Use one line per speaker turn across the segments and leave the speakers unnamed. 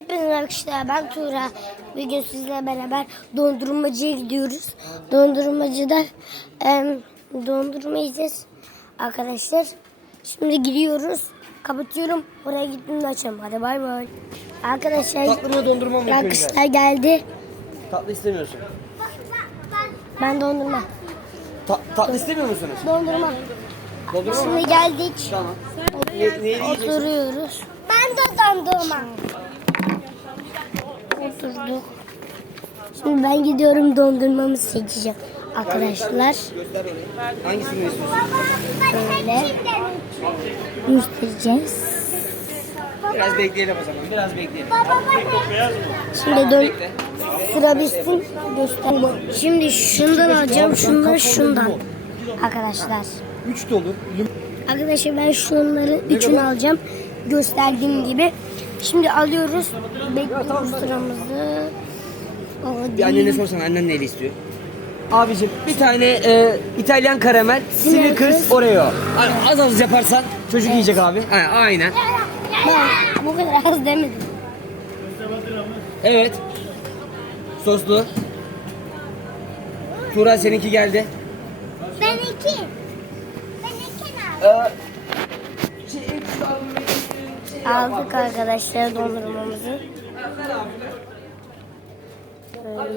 Merhaba arkadaşlar, ben Tuğra. Bugün sizlerle beraber dondurmacıya gidiyoruz. Dondurmacıda dondurma yiyeceğiz arkadaşlar. Şimdi gidiyoruz. Kapatıyorum. Oraya gittiğimde açalım. Hadi bay bay. Arkadaşlar
Tatlı mı dondurma mı
arkadaşlar geldi.
Tatlı istemiyorsun.
Ben dondurma.
Tatlı istemiyor musunuz?
Dondurma.
Dondurma mı?
Şimdi geldik.
Tamam. Neyi yiyeceksin?
Oturuyoruz. Ben de dondurma. Oturduk. Şimdi ben gidiyorum, dondurmamı seçeceğim arkadaşlar.
Göster orayı. Hangisini istiyorsun?
Böyle göstereceğiz.
Biraz bekleyelim o zaman. Biraz bekleyelim.
Şimdi sıra bitsin, göster. Şimdi şundan alacağım, şundan. Arkadaşlar.
3 de olur.
Arkadaşlar ben şunları üçünü alacağım. Gösterdiğim gibi. Şimdi alıyoruz. Bekliyoruz sıramızı.
Bir annene sorsana, annen neyle istiyor? Abicim bir tane İtalyan karamel, Snickers, Oreo. Az az yaparsan çocuk yiyecek abi. Aynen.
Ben bu kadar az demedim.
Evet. Soslu. Tuğra seninki geldi.
Ben iki aldık arkadaşlar dondurmamızı. Böyle.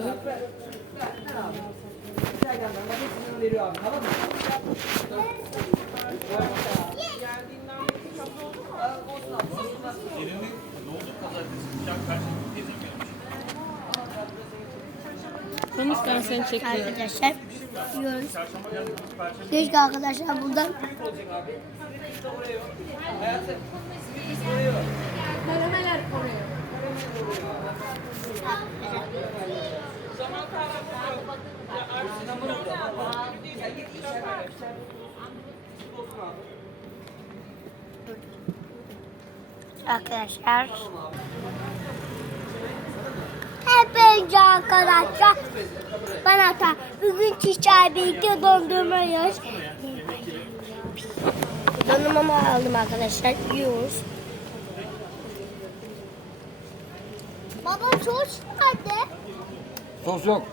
Ben seni çekiyorum.
Arkadaşlar yiyoruz. Keşke arkadaşlar buradan
Karameler koruyor.
arkadaşlar hepinize arkadaşlar ben Ata bugün çiçeği birlikte dondurma yiyoruz. Dondurmamı aldım arkadaşlar, yiyoruz. Baba sos nerede?
Sos yok.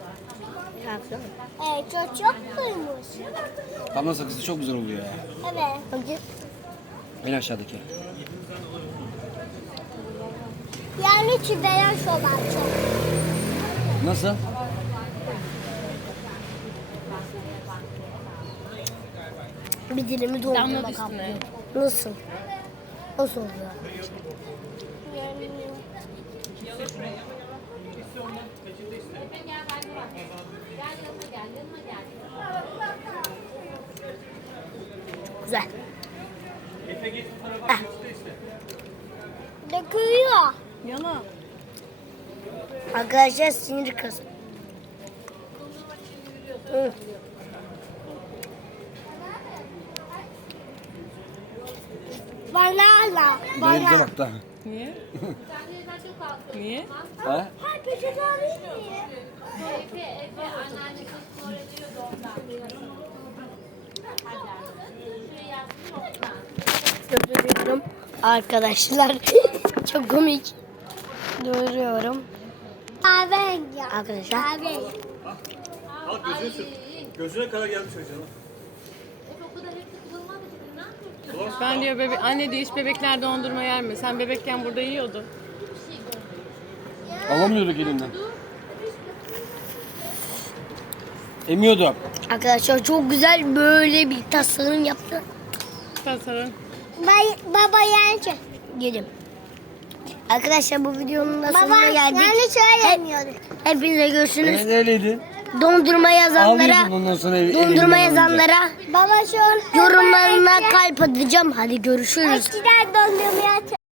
Sos yok muymuş?
Damla sakızı çok güzel oluyor ya.
Evet.
En aşağıdaki.
Yani ki beyaz olan çok.
Nasıl?
Bir dilimi
Damla
doldurma
üstüne.
kaplı. Nasıl? Nasıl oluyor? Güzel. Dökülüyor.
Yalan.
Arkadaşlar sinir kız. Banana.
Denize bak da.
Niye? Niye?
Ha?
Hay peçete alayım mı? Döndürüyorum arkadaşlar. Çok komik. Döndürüyorum. Kahverengi. Arkadaşlar. Kahverengi.
Al gözüne sür. Gözüne kadar gelmiş o canım.
Ben diyor anne diyor hiç bebekler dondurma yer mi? Sen bebekken burada yiyordun.
Alamıyorduk elinden. Emiyordu.
Arkadaşlar çok güzel böyle bir tasarım yaptı.
Tasarım.
Baba yani gelin. Arkadaşlar bu videonun da sonuna geldik. Baba yani söylemiyordu. Hepinize görüşürüz.
Neyleydi?
Dondurma yazanlara,
Ağlıyordun ondan sonra
dondurma
elinden
yazanlara yorumlarına kalp atacağım. Hadi görüşürüz. Eskiden dondurma